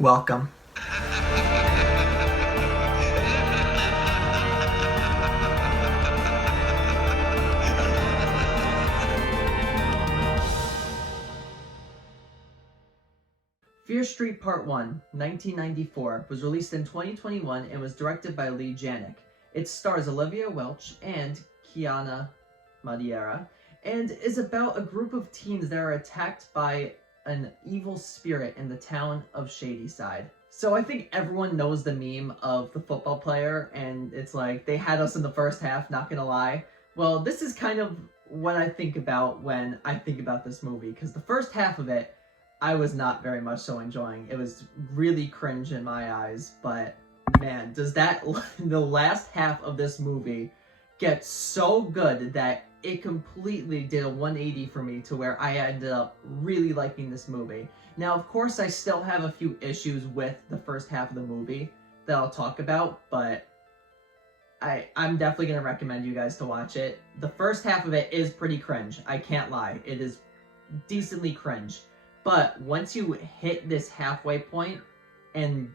Welcome. Fear Street Part 1, 1994, was released in 2021 and was directed by Leigh Janiak. It stars Olivia Welch and Kiana Madeira, and is about a group of teens that are attacked by an evil spirit in the town of Shadyside. So I think everyone knows the meme of the football player, and it's like, they had us in the first half, not gonna lie. Well, this is kind of what I think about when I think about this movie, because the first half of it, I was not very much so enjoying. It was really cringe in my eyes, but man, does that the last half of this movie get so good that it completely did a 180 for me to where I ended up really liking this movie. Now, of course, I still have a few issues with the first half of the movie that I'll talk about, but I'm definitely going to recommend you guys to watch it. The first half of it is pretty cringe. I can't lie. It is decently cringe. But once you hit this halfway point and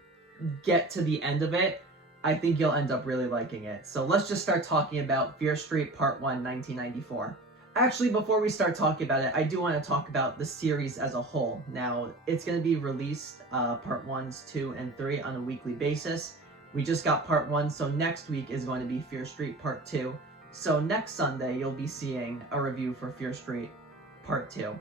get to the end of it, I think you'll end up really liking it. So let's just start talking about Fear Street Part 1, 1994. Actually, before we start talking about it, I do want to talk about the series as a whole. Now, it's going to be released Part 1s, 2, and 3 on a weekly basis. We just got Part 1, so next week is going to be Fear Street Part 2. So next Sunday, you'll be seeing a review for Fear Street Part 2.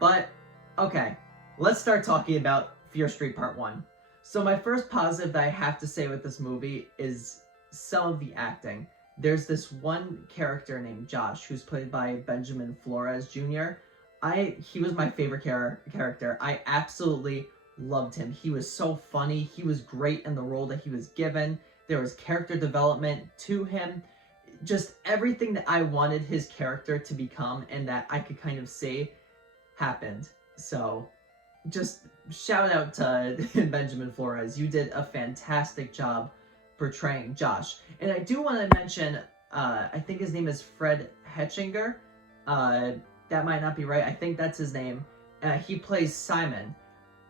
But okay, let's start talking about Fear Street Part 1. So my first positive that I have to say with this movie is some of the acting. There's this one character named Josh, who's played by Benjamin Flores Jr. He was my favorite character. I absolutely loved him. He was so funny. He was great in the role that he was given. There was character development to him. Just everything that I wanted his character to become and that I could kind of see happened. So, just shout out to Benjamin Flores. You did a fantastic job portraying Josh. And I do want to mention, I think his name is Fred Hetchinger. That might not be right. I think that's his name. He plays Simon.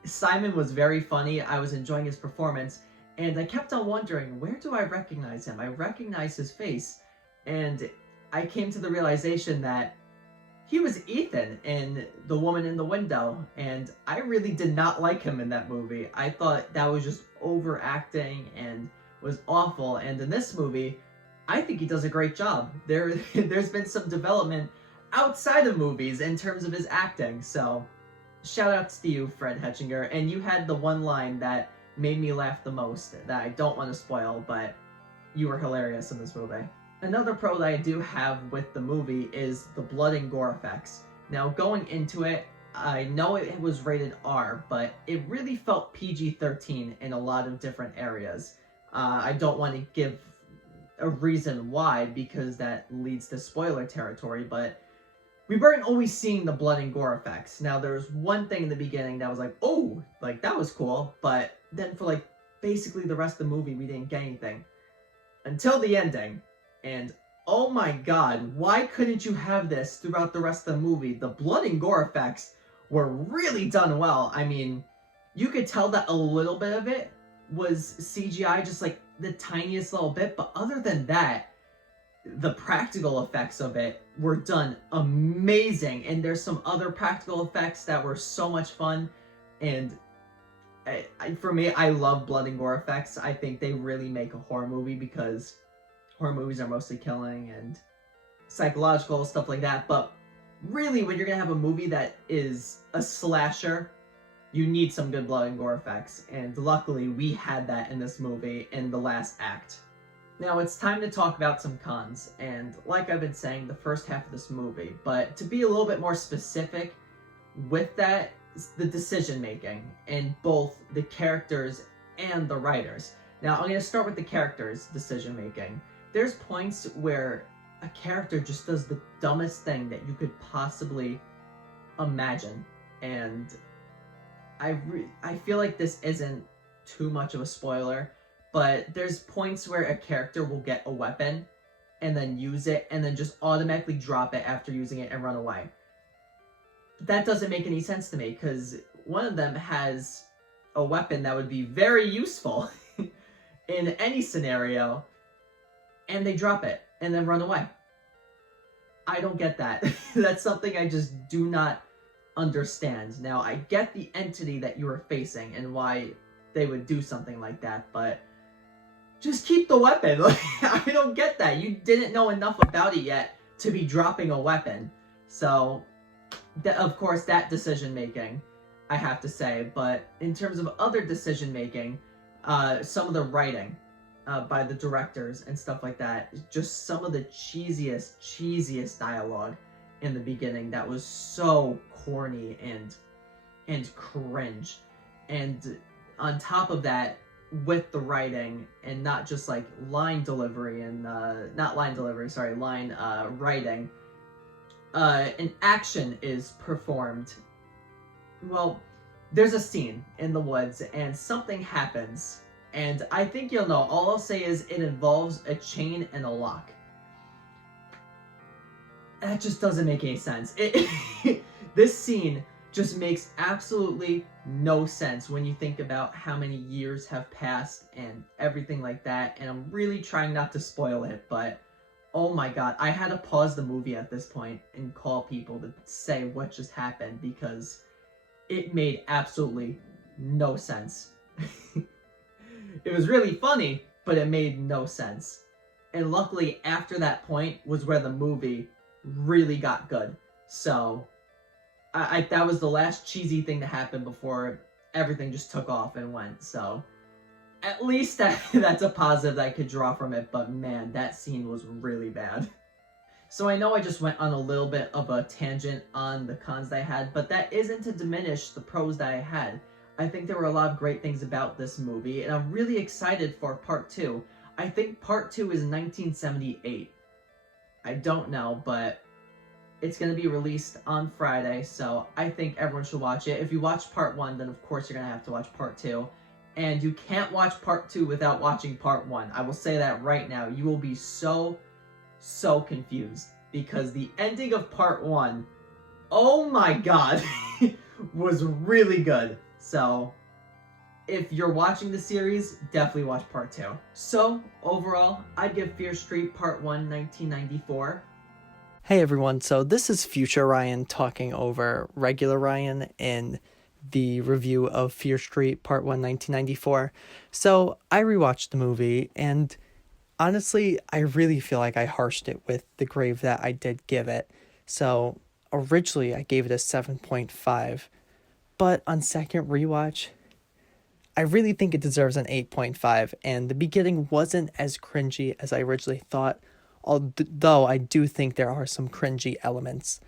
Simon was very funny. I was enjoying his performance. And I kept on wondering, where do I recognize him? I recognize his face. And I came to the realization that he was Ethan in The Woman in the Window, and I really did not like him in that movie. I thought that was just overacting and was awful, and in this movie, I think he does a great job. There's been some development outside of movies in terms of his acting, so shout outs to you, Fred Hetchinger, and you had the one line that made me laugh the most that I don't want to spoil, but you were hilarious in this movie. Another pro that I do have with the movie is the blood and gore effects. Now, going into it, I know it was rated R, but it really felt PG-13 in a lot of different areas. I don't want to give a reason why, because that leads to spoiler territory, but we weren't always seeing the blood and gore effects. Now, there was one thing in the beginning that was like, oh, like, that was cool, but then for, like, basically the rest of the movie, we didn't get anything. Until the ending. And oh my god, why couldn't you have this throughout the rest of the movie? The blood and gore effects were really done well. I mean, you could tell that a little bit of it was CGI, just like the tiniest little bit, but other than that, the practical effects of it were done amazing. And there's some other practical effects that were so much fun. And for me, I love blood and gore effects. I think they really make a horror movie because horror movies are mostly killing and psychological, stuff like that. But really, when you're going to have a movie that is a slasher, you need some good blood and gore effects. And luckily, we had that in this movie in the last act. Now, it's time to talk about some cons. And like I've been saying, the first half of this movie. But to be a little bit more specific with that, the decision making in both the characters and the writers. Now, I'm going to start with the characters' decision making. There's points where a character just does the dumbest thing that you could possibly imagine. And I feel like this isn't too much of a spoiler, but there's points where a character will get a weapon and then use it and then just automatically drop it after using it and run away. That doesn't make any sense to me, because one of them has a weapon that would be very useful in any scenario, and they drop it and then run away. I don't get that. That's something I just do not understand. Now, I get the entity that you are facing and why they would do something like that, but just keep the weapon. I don't get that. You didn't know enough about it yet to be dropping a weapon. So, of course, that decision making, I have to say. But in terms of other decision making, some of the writing by the directors and stuff like that, just some of the cheesiest dialogue in the beginning that was so corny and cringe. And on top of that, with the writing and not just like line delivery and line writing, an action is performed. Well, there's a scene in the woods and something happens, and I think you'll know. All I'll say is it involves a chain and a lock. That just doesn't make any sense. This scene just makes absolutely no sense when you think about how many years have passed and everything like that. And I'm really trying not to spoil it, but oh my god, I had to pause the movie at this point and call people to say what just happened because it made absolutely no sense. It was really funny, but it made no sense. And luckily, after that point was where the movie really got good. So that was the last cheesy thing to happen before everything just took off and went. So at least that's a positive that I could draw from it. But man, that scene was really bad. So I know I just went on a little bit of a tangent on the cons that I had, but that isn't to diminish the pros that I had. I think there were a lot of great things about this movie, and I'm really excited for part 2. I think part 2 is 1978. I don't know, but it's going to be released on Friday, so I think everyone should watch it. If you watch part 1, then of course you're going to have to watch part 2. And you can't watch part 2 without watching part 1. I will say that right now. You will be so confused, because the ending of part 1, oh my god, was really good. So if you're watching the series, definitely watch part 2. So overall, I'd give Fear Street Part 1 1994. Hey everyone, so this is Future Ryan talking over regular Ryan in the review of Fear Street Part 1 1994. So I rewatched the movie, and honestly, I really feel like I harshed it with the grade that I did give it. So originally I gave it a 7.5, but on second rewatch, I really think it deserves an 8.5, and the beginning wasn't as cringy as I originally thought, although I do think there are some cringy elements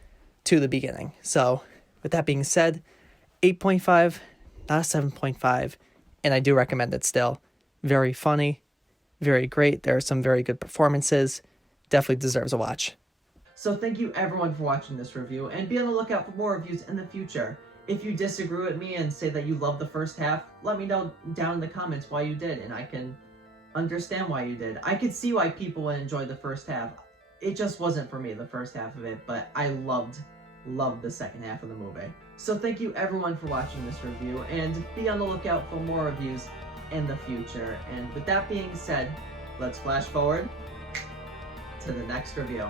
to the beginning. So with that being said, 8.5, not a 7.5, and I do recommend it still. Very funny, very great. There are some very good performances. Definitely deserves a watch. So thank you everyone for watching this review, and be on the lookout for more reviews in the future. If you disagree with me and say that you love the first half, let me know down in the comments why you did, and I can understand why you did. I could see why people would enjoy the first half. It just wasn't for me, the first half of it, but I loved the second half of the movie. So thank you everyone for watching this review, and be on the lookout for more reviews in the future. And with that being said, let's flash forward to the next review.